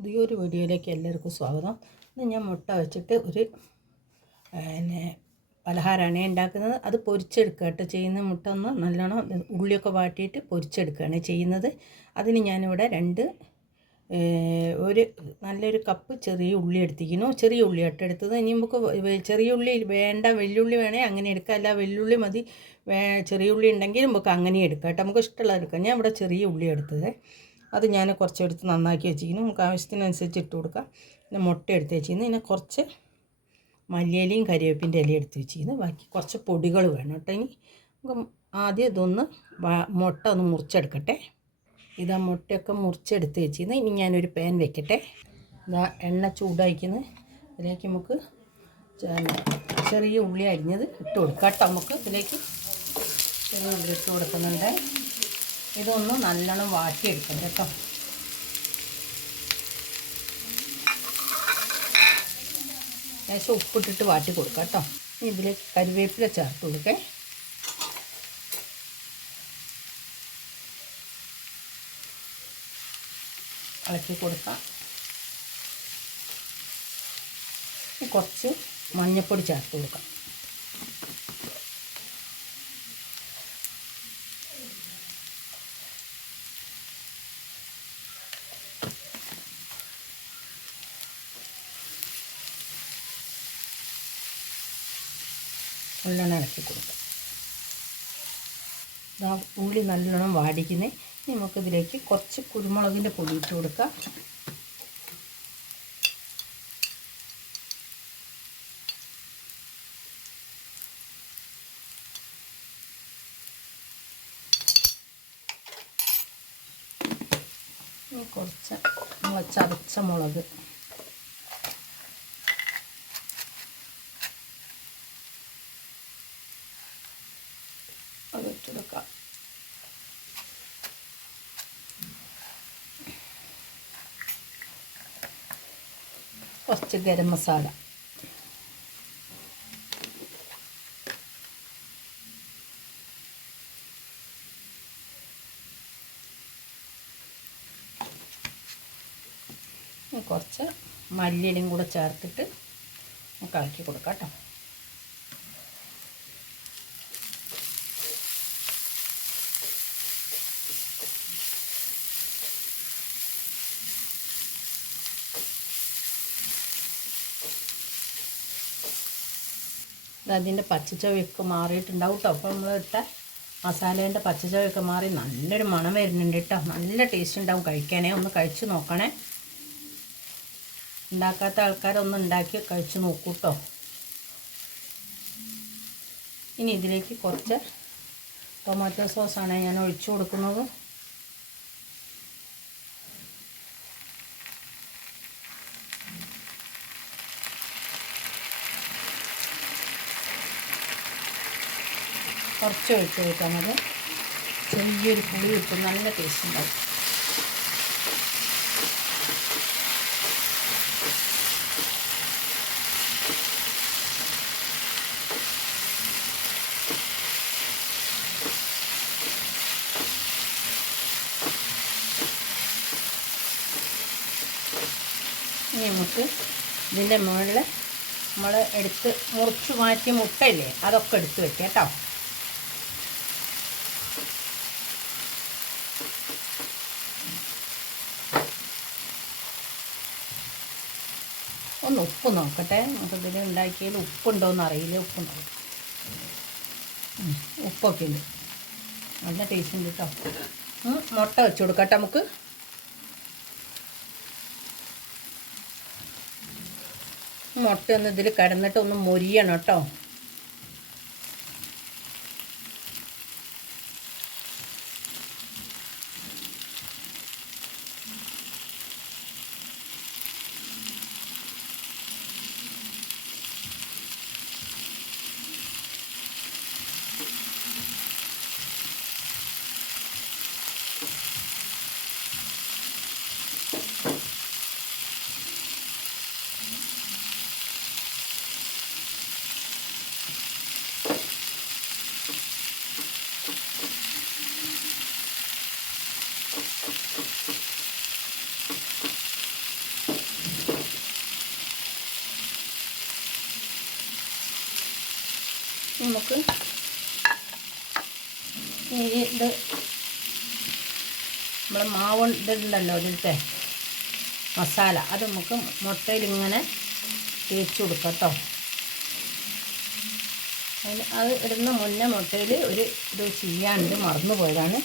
പുതിയൊരു വീഡിയോയിലേക്ക് എല്ലാവർക്കും സ്വാഗതം. ഇന്ന് ഞാൻ മുട്ട വെച്ചിട്ട് ഒരു പിന്നെ പലഹാരമാണ് ഉണ്ടാക്കുന്നത്. അത് പൊരിച്ചെടുക്കുക കേട്ടോ. ചെയ്യുന്ന മുട്ട ഒന്ന് നല്ലോണം ഉള്ളിയൊക്കെ വാട്ടിയിട്ട് പൊരിച്ചെടുക്കുകയാണ് ചെയ്യുന്നത്. അതിന് ഞാനിവിടെ രണ്ട് ഒരു നല്ലൊരു കപ്പ് ചെറിയ ഉള്ളി എടുത്തിരിക്കുന്നു. ചെറിയ ഉള്ളി എടുത്തത്. ഇനി നമുക്ക് ചെറിയ ഉള്ളി വേണ്ട വെല്ലുള്ളി വേണേൽ അങ്ങനെ എടുക്കാം. അല്ല വെല്ലുള്ളി മതി. ചെറിയ ഉള്ളി ഉണ്ടെങ്കിൽ നമുക്ക് അങ്ങനെ എടുക്കാം കേട്ടോ. നമുക്ക് ഇഷ്ടമുള്ളത് എടുക്കാം. ഞാൻ ഇവിടെ ചെറിയ ഉള്ളി എടുത്തത്. അത് ഞാൻ കുറച്ചെടുത്ത് നന്നാക്കി വെച്ചിരിക്കുന്നു. നമുക്ക് ആവശ്യത്തിനനുസരിച്ച് ഇട്ട് കൊടുക്കാം. പിന്നെ മുട്ട എടുത്ത് വെച്ചിരുന്നു പിന്നെ കുറച്ച് മല്ലിയിലയും കരിവേപ്പിന്റെ ഇലയും എടുത്ത് വെച്ചിരുന്നു ബാക്കി കുറച്ച് പൊടികൾ വേണം കേട്ടോ ഇനി. നമുക്ക് ആദ്യം ഇതൊന്ന് മുട്ട ഒന്ന് മുറിച്ചെടുക്കട്ടെ. ഇതാ മുട്ടയൊക്കെ മുറിച്ചെടുത്ത് വെച്ചിരുന്നു ഇനി ഞാനൊരു പാൻ വെക്കട്ടെ. ഇതാ എണ്ണ ചൂടായിക്കുന്നത് ഇതിലേക്ക് നമുക്ക് ചെറിയ ഉള്ളി അരിഞ്ഞത് ഇട്ട് കൊടുക്കാം കേട്ടോ. നമുക്ക് ഇതിലേക്ക് ചെറിയ ഉള്ളി ഇട്ട് കൊടുക്കുന്നുണ്ട്. ഇതൊന്ന് നല്ലോണം വാട്ടിയെടുക്കണം കേട്ടോ. ലേശം ഉപ്പിട്ടിട്ട് വാട്ടി കൊടുക്കാം കേട്ടോ. ഇതിലേക്ക് കരിവേപ്പില ചേർത്ത് കൊടുക്കേ. ഇളക്കി കൊടുക്കാം. കുറച്ച് മഞ്ഞൾപ്പൊടി ചേർത്ത് കൊടുക്കാം. നല്ലോണം ഇളക്കി കൊടുക്കുക ഇതാ ഉള്ളി നല്ലോണം വാടിക്കുന്നത് നമുക്കിതിലേക്ക് കുറച്ച് കുരുമുളകിന്റെ പൊടി ഇട്ട് കൊടുക്കുക കുറച്ച് നമ്മളെ ചതച്ച മുളക്. അത് ഇട്ടെടുക്കാം കുറച്ച് ഗരം മസാല. കുറച്ച് മല്ലിയിലും കൂടെ ചേർത്തിട്ട് നമുക്ക് ഇളക്കി കൊടുക്കാം കേട്ടോ. അതിന്റെ പച്ചച്ചവയൊക്കെ മാറിയിട്ടുണ്ടാവും കേട്ടോ അപ്പോൾ നമ്മൾ ഇട്ട മസാലേന്റെ പച്ചച്ചവയൊക്കെ മാറി നല്ലൊരു മണം വരുന്നുണ്ട് കേട്ടോ നല്ല ടേസ്റ്റ് ഉണ്ടാവും കഴിക്കാനേ. ഒന്ന് കഴിച്ച് നോക്കണേ. ഉണ്ടാക്കാത്ത ആൾക്കാരൊന്ന് ഉണ്ടാക്കി കഴിച്ച് നോക്കൂ കേട്ടോ ഇനി ഇതിലേക്ക് കുറച്ച് ടൊമാറ്റോ സോസാണ് ഞാൻ ഒഴിച്ചു കൊടുക്കുന്നത്. കുറച്ച് ഒഴിച്ച് ചെറിയൊരു പുളി കിട്ടും നല്ല ടേസ്റ്റ് ഉണ്ടാവും. ഇനി നമുക്ക് ഇതിന്റെ മുകളിൽ നമ്മൾ എടുത്ത് മുറിച്ച് മാറ്റി മുട്ടയില്ലേ അതൊക്കെ എടുത്ത് വെക്കാം കേട്ടോ ഒന്ന് നോക്കട്ടെ. നമുക്കിതിൽ ഉണ്ടാക്കിയതിൽ ഉപ്പുണ്ടോയെന്ന് അറിയില്ല. ഉപ്പുണ്ടോ. ഉപ്പൊക്കെ ഉണ്ട്. നല്ല ടേസ്റ്റ് ഉണ്ട് കേട്ടോ മുട്ട വെച്ച് കൊടുക്കട്ടെ നമുക്ക്. മുട്ട ഒന്ന് ഇതിൽ കിടന്നിട്ട് ഒന്ന് മൊരിയണം കേട്ടോ മാവ് ഇതുണ്ടല്ലോ ഇതിലത്തെ മസാല. അത് നമുക്ക് മുട്ടയിലിങ്ങനെ തേച്ച് കൊടുക്കാം കേട്ടോ അത് ഇടുന്ന മുന്നേ മുട്ടയിൽ ഒരു ഇത് ചെയ്യാണ്ട് മറന്നു പോയതാണ്.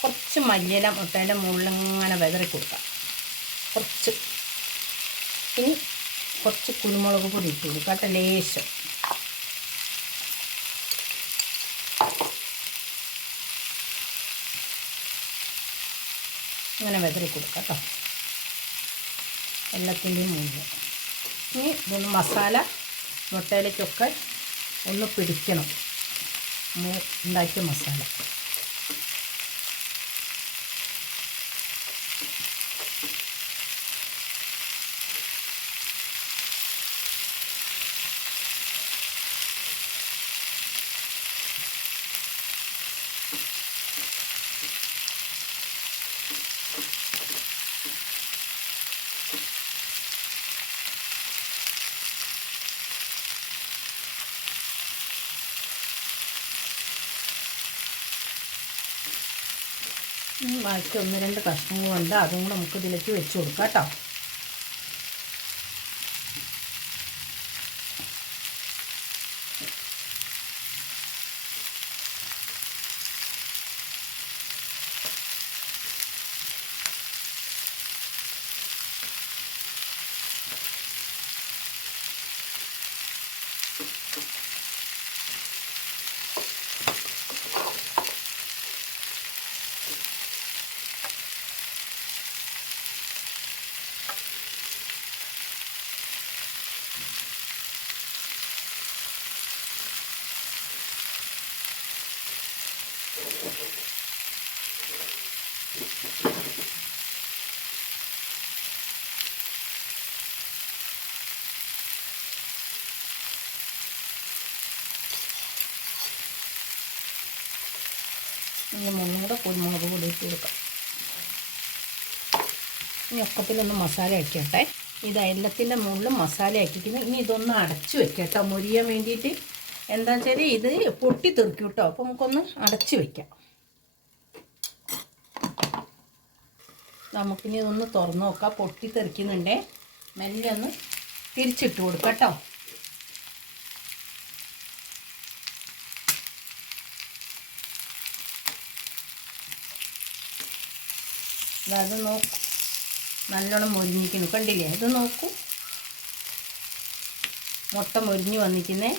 കുറച്ച് മല്ലിയില മുട്ടേന്റെ മുകളിൽ ഇങ്ങനെ വിതറി കൊടുക്കാം. കുറച്ച്. ഇനി കുറച്ച് കുരുമുളക് പൊടി ഇട്ട് കൊടുക്കാം കേട്ടോ ലേശം. വെതറി കൊടുക്കാം കേട്ടോ. എല്ലാത്തിന്റെയും മുന്നിൽ ഇനി ഇതൊന്ന് മസാല മുട്ടയിലേക്കൊക്കെ ഒന്ന് പിടിക്കണം. ഉണ്ടാക്കിയ മസാല. ബാക്കി ഒന്ന് രണ്ട് കഷ്ണങ്ങളുണ്ട് അതും കൂടെ നമുക്ക് ഇതിലേക്ക് വെച്ച് കൊടുക്കാം കേട്ടോ. ഇനി മുന്നും കൂടെ കുരുമുളക് പൊടി ഇട്ട് കൊടുക്കാം. ഇനി ഒക്കത്തിലൊന്ന് മസാല ആക്കിയട്ടെ. ഇത് എല്ലാത്തിന്റെ മുകളിൽ മസാല ആക്കിക്കുന്നു ഇനി ഇതൊന്ന് അടച്ച് വെക്കാം മുരിയാൻ വേണ്ടിയിട്ട് എന്താ വെച്ചാൽ ഇത് പൊട്ടി തെറിക്കും കേട്ടോ. അപ്പോൾ നമുക്കൊന്ന് അടച്ച് വെക്കാം. നമുക്കിനി ഇതൊന്ന് തുറന്ന് നോക്കാം. പൊട്ടി തെറിക്കുന്നുണ്ടേ മെല്ലെ ഒന്ന് തിരിച്ചിട്ട് കൊടുക്കാം കേട്ടോ. അത് നോക്കൂ. നല്ലോണം മൊരിഞ്ഞിരിക്കുന്നു. കണ്ടില്ലേ? അത് നോക്കൂ. മുട്ട മൊരിഞ്ഞ് വന്നിരിക്കുന്നേ.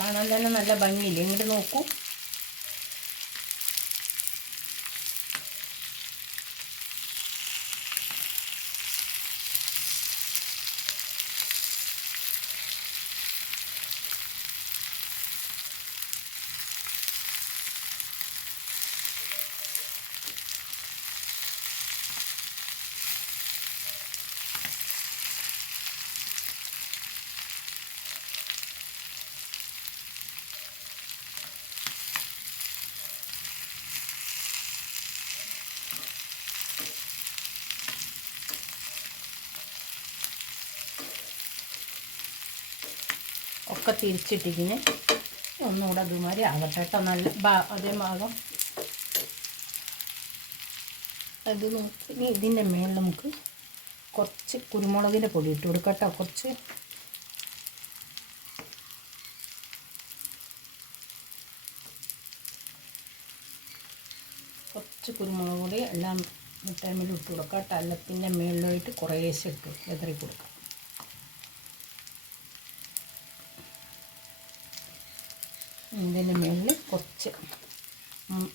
കാണാൻ തന്നെ നല്ല ഭംഗിയില്ലേ? ഇങ്ങോട്ട് നോക്കൂ. ഒക്കെ തിരിച്ചിട്ടിങ്ങനെ ഒന്നുകൂടെ അതുമാതിരി ആകട്ടെ കേട്ടോ. നല്ല അതേ ഭാഗം. അത് നോക്കി. ഇനി ഇതിന്റെ മേളിൽ നമുക്ക് കുറച്ച് കുരുമുളകിന്റെ പൊടി ഇട്ട് കൊടുക്കട്ടോ കേട്ടോ. കുറച്ച് കുറച്ച് കുരുമുളക് പൊടി എല്ലാം ടൈമിൽ ഇട്ട് കൊടുക്കാം ടല്ലത്തിന്റെ മേളിലായിട്ട് കുറേശ്ശെ ഇട്ട് വെതറി കൊടുക്കാം.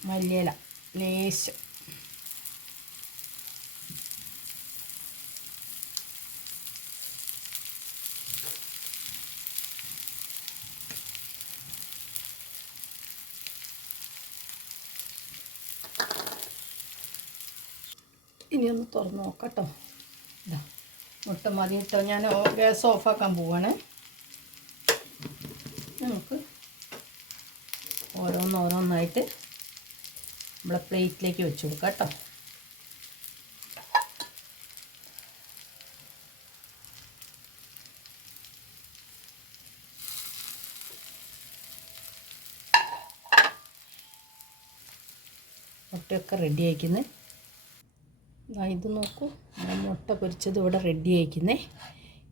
മല്ലിയില. ലേശം. ഇനി ഒന്ന് തുറന്ന് നോക്കട്ടോ. ഇതാ മുട്ട മതി കേട്ടോ. ഞാൻ ഗ്യാസ് ഓഫാക്കാൻ പോവാണ്. നമുക്ക് ഓരോന്നോരോന്നായിട്ട് നമ്മളെ പ്ലേറ്റിലേക്ക് വെച്ച് കൊടുക്കാം കേട്ടോ. മുട്ടയൊക്കെ റെഡി ആയിക്കുന്നത് ഇത് നോക്കൂ മുട്ട പൊരിച്ചത് ഇവിടെ റെഡി ആയിക്കുന്നേ.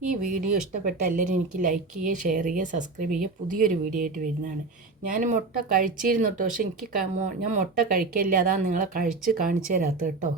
ഈ വീഡിയോ ഇഷ്ടപ്പെട്ട എല്ലാവരും എനിക്ക് ലൈക്ക് ചെയ്യുക ഷെയർ ചെയ്യുക സബ്സ്ക്രൈബ് ചെയ്യുക. പുതിയൊരു വീഡിയോ ആയിട്ട് വരുന്നതാണ്. ഞാൻ മുട്ട കഴിച്ചിരുന്നു കേട്ടോ. പക്ഷെ എനിക്ക് ഞാൻ മുട്ട കഴിക്കില്ല അതാണ് നിങ്ങളെ കഴിച്ച് കാണിച്ചു തരാത്തത് കേട്ടോ.